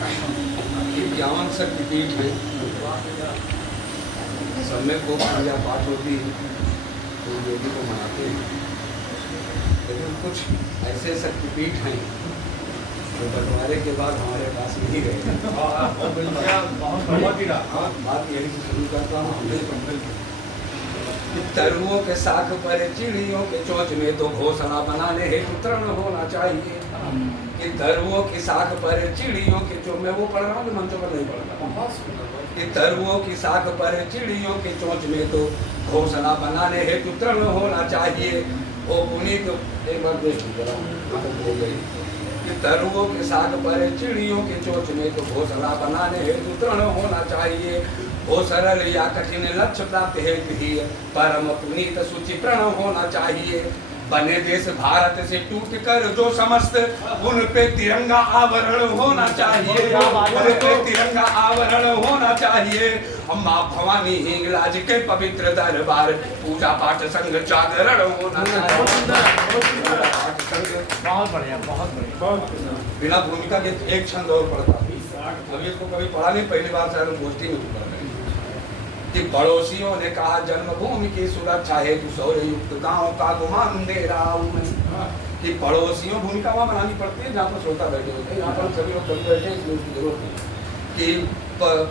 51 शक्तिपीठ है, समय को पूजा पाठ होती है तो योगी को मनाते हैं, लेकिन कुछ ऐसे शक्तिपीठ हैं जो बंटवारे के बाद हमारे पास नहीं रहे। बात यही से शुरू करता हूँ। तरुओं के साख पर चिड़ियों के चोंच में तो घोंसला बनाने हेतु तृण होना चाहिए। कि तरुओं की साख पर चिड़ियों के चोंच में, वो पढ़ रहा हूँ तो मंत्र पर नहीं पढ़ रहा। कि तरुओं की साख पर चिड़ियों के चोंच में तो घोंसला बनाने हेतु तृण होना चाहिए। वो पुनीत एक बार देख हो गई कि तरुओं के साख पर चिड़ियों के चोंच में तो घोंसला बनाने हेतु तृण होना चाहिए। वो सरल या कठिन लक्ष्य प्राप्त हेतु ही परम पुनीत सूचि प्रण होना चाहिए। बने देश भारत से टूट कर जो समस्त उन पे तिरंगा आवरण होना चाहिए। उन पे तिरंगा आवरण होना चाहिए। अम्मा भवानी हिंगलाज के पवित्र दरबार पूजा पाठ संग जागरण होना चाहिए। बहुत बढ़िया, बहुत बढ़िया। बिना भूमिका के एक छंद और पढ़ता, अभी इसको कभी पढ़ा नहीं, पहली बार शायद गोष्ठी में पढ़ा कि पड़ोसियों ने कहा जन्मभूमि की सुरक्षा हेतु शौर्य युक्त गांव का गुमान दे रहा हूं मैं। कि पड़ोसियों, भूमिका वहां बनानी पड़ती है जहाँ पर श्रोता बैठे होते हैं, यहाँ पर सभी लोग कभी बैठे इसलिए उसकी जरूरत नहीं। कि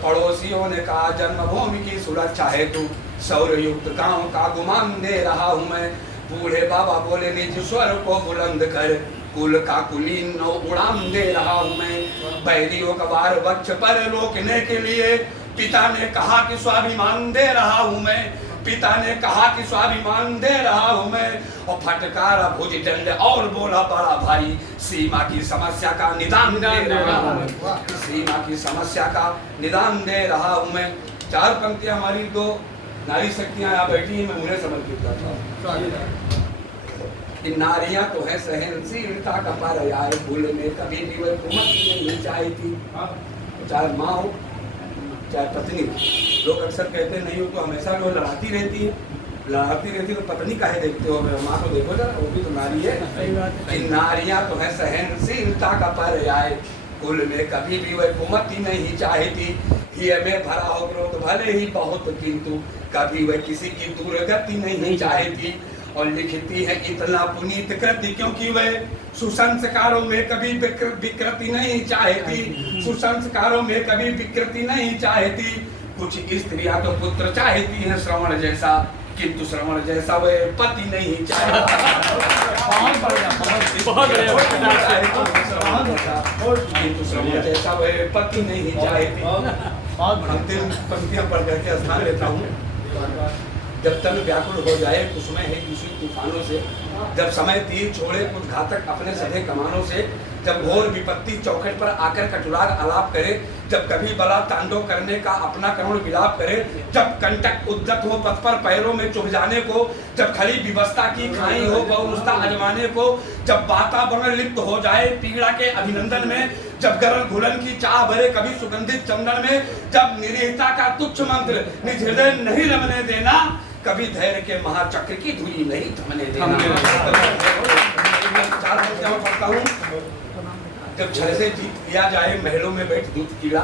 पड़ोसियों ने कहा जन्मभूमि की सुरक्षा हेतु शौर्य युक्त गांव का गुमान दे रहा हूं मैं। बूढ़े बाबा बोले निज स्वर को बुलंद कर कुल का कुलीन उड़ान दे रहा हूं मैं। बैरियों का वार वक्ष पर रोकने के लिए पिता ने कहा कि स्वाभिमान दे रहा हूं मैं। पिता ने कहा कि स्वाभिमान दे रहा हूं मैं। और फटकारा भुज दंड और बोला बड़ा भाई सीमा की समस्या का निदान दे रहा हूं मैं। सीमा की समस्या का निदान दे रहा हूं मैं। चार पंक्तियां हमारी दो नारी शक्तियां यहाँ बैठी हैं, मैं उन्हें समर्पित करता हूँ। कि नारियां तो है सहनशीलता का पर्याय, भूल में कभी भी वह कुमत नहीं चाहती। चाहे माँ हो चाहे पत्नी, लोग अक्सर कहते नहीं हो तो हमेशा जो लड़ाती रहती है तो पत्नी काहे देखते हो, माँ को देखो जरा, वो भी तो नारी है। नारियां तो है सहनशीलता का पर्याय, कुल में कभी भी वह कुमति नहीं चाहती। हिय में भरा हो क्रोध भले ही बहुत, किंतु कभी वह किसी की दुर्गति नहीं चाहती। और लिखती है इतना पुनीत कृति क्योंकि वह सुसंस्कारों में कभी विकृति नहीं चाहती। सुसंस्कारों में कभी विकृति नहीं चाहती। कुछ स्त्रियां तो पुत्र चाहती हैं श्रवण जैसा, किंतु श्रवण जैसा वह पति नहीं चाहता। किंतु श्रवण जैसा वह पति नहीं चाहती। अंतिम पंक्तियां पढ़ करके स्थान लेता हूँ। जब तन व्याकुल हो जाए कुसुमे है किसी तूफानों से, जब समय तीर छोड़े कुछ घातक अपने सधे कमानों से, जब घोर विपत्ति चौखट पर आकर कटुलाग आलाप करे, जब कभी बला तांडव करने का अपना करुण विलाप करे, जब कंटक उद्यत हो पथ पर पैरों में चुभ जाने को, जब खड़ी विवस्था की खाई हो बहुरुस्ता अजमाने को, जब वातावरण लिप्त हो जाए पीड़ा के अभिनंदन में, जब गरल घुलन की चाह भरे कभी सुगंधित चंदन में, जब निरीहता का तुच्छ मंत्र निज हृदय नहीं रमने देना, कभी धैर्य के महाचक्र की धुरी नहीं थमने देना। चार पंक्तियां पढ़ता हूँ। जब छल से जीत लिया जाए महलों में बैठ दूत कीड़ा,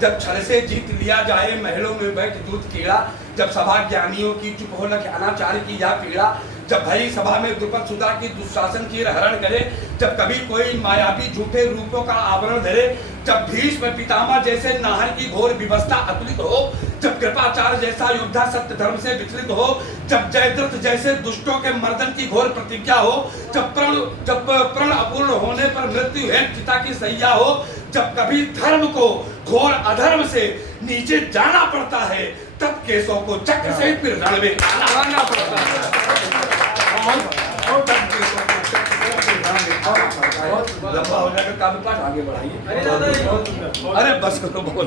जब छल से जीत लिया जाए महलों में बैठ दूत कीड़ा, जब सभा ज्ञानियों की चुप हो लगे अनाचार की या पीड़ा, जब भरी सभा में द्रुपद सुधा की दुशासन की हरण करे, जब कभी कोई मायावी झूठे रूपों का आवरण धरे, जब भीष्म पितामह जैसे नाहर की घोर विवस्था अतुलित हो, जब कृपाचार्य जैसा योद्धा सत्य धर्म से विचलित हो, जब जयद्रथ जैसे दुष्टों के मर्दन की घोर प्रतिज्ञा हो, जब प्रण अपूर्ण होने पर मृत्यु है चिता की सैया हो, जब कभी धर्म को घोर अधर्म से नीचे जाना पड़ता है, तब केसों को चक्र से फिर रण में आना पड़ता है। लंबा हो जाएगा काव्य पाठ, आगे बढ़ाइए। अरे बस करो, बहुत